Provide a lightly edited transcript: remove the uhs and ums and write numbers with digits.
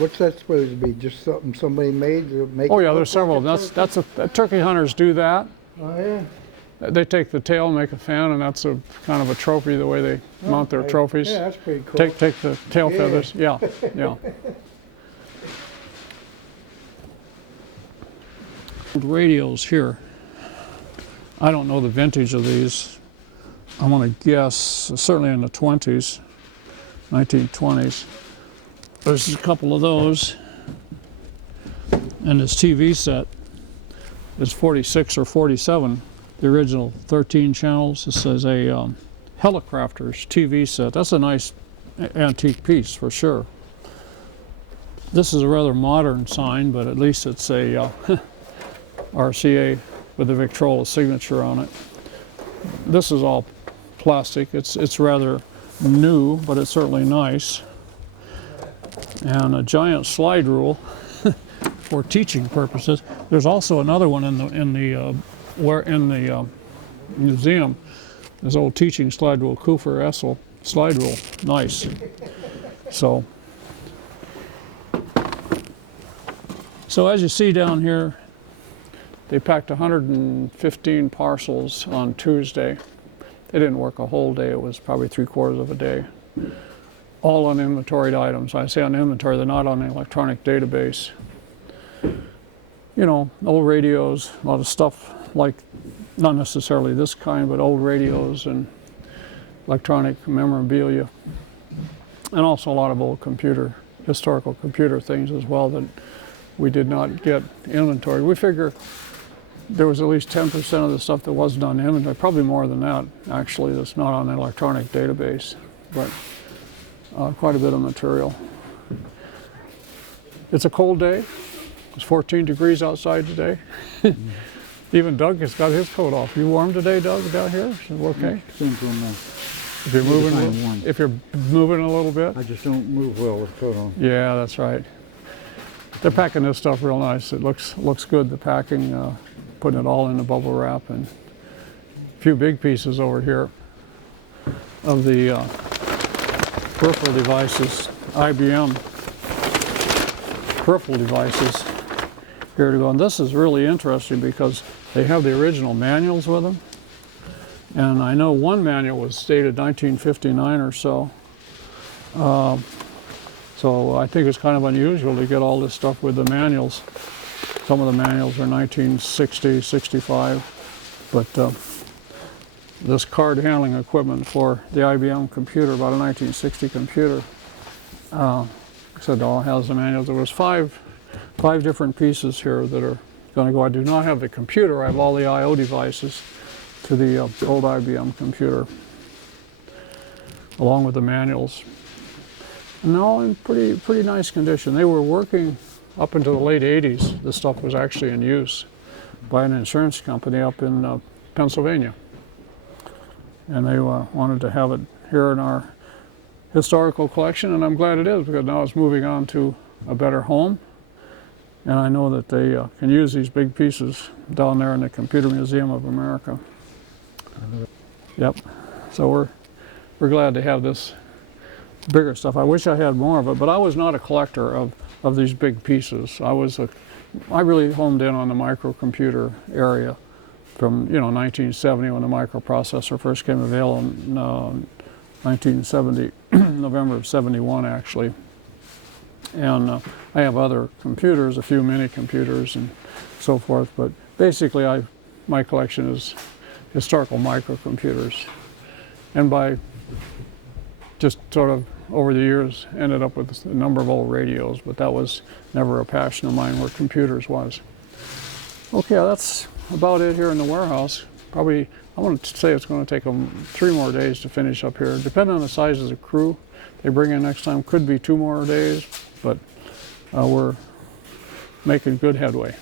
What's that supposed to be? Just something somebody made to make? Oh yeah, there's several of them. That's turkey hunters do that. Oh yeah. They take the tail and make a fan, and that's a kind of a trophy, the way they mount their trophies. Yeah, that's pretty cool. Take the tail feathers. Yeah, yeah. Radios here. I don't know the vintage of these. I'm going to guess certainly in the 20s, 1920s. There's a couple of those. And this TV set is 46 or 47. The original 13 channels. This is a Helicrafters TV set. That's a nice antique piece for sure. This is a rather modern sign, but at least it's a RCA with the Victrola signature on it. This is all plastic. It's rather new, but it's certainly nice. And a giant slide rule for teaching purposes. There's also another one in the museum. This old teaching slide rule, Kufer Essel slide rule. Nice. So as you see down here, they packed 115 parcels on Tuesday. They didn't work a whole day. It was probably 3/4 of a day. All uninventoried items. I say on inventory, they're not on the electronic database. You know, old radios, a lot of stuff like, not necessarily this kind, but old radios and electronic memorabilia. And also a lot of old historical computer things as well that we did not get inventory. We figure there was at least 10% of the stuff that wasn't on inventory, probably more than that actually, that's not on the electronic database, but quite a bit of material. It's a cold day. It's 14 degrees outside today. Even Doug has got his coat off. You warm today, Doug, down here? Is it okay? If you're moving a little bit? I just don't move well with coat on. Yeah, that's right. They're packing this stuff real nice. It looks good, the packing, putting it all in the bubble wrap, and a few big pieces over here of the peripheral devices, IBM peripheral devices here to go. And this is really interesting because they have the original manuals with them. And I know one manual was dated 1959 or so. So I think it's kind of unusual to get all this stuff with the manuals. Some of the manuals are 1960, 65, but this card handling equipment for the IBM computer, about a 1960 computer, said all has the manuals. There was five different pieces here that are going to go. I do not have the computer. I have all the I/O devices to the old IBM computer, along with the manuals. And they're all in pretty nice condition. They were working up into the late 80s. This stuff was actually in use by an insurance company up in Pennsylvania. And they wanted to have it here in our historical collection, and I'm glad it is, because now it's moving on to a better home. And I know that they can use these big pieces down there in the Computer Museum of America. Yep. So we're glad to have this bigger stuff. I wish I had more of it, but I was not a collector of these big pieces. I really homed in on the microcomputer area from 1970, when the microprocessor first came available in 1970, November of 71 actually. And I have other computers, a few mini computers and so forth, but basically my collection is historical microcomputers. And by just sort of over the years ended up with a number of old radios, but that was never a passion of mine where computers was. Okay, that's about it here in the warehouse. Probably, I want to say it's going to take them 3 more days to finish up here. Depending on the size of the crew they bring in next time, could be 2 more days, but we're making good headway.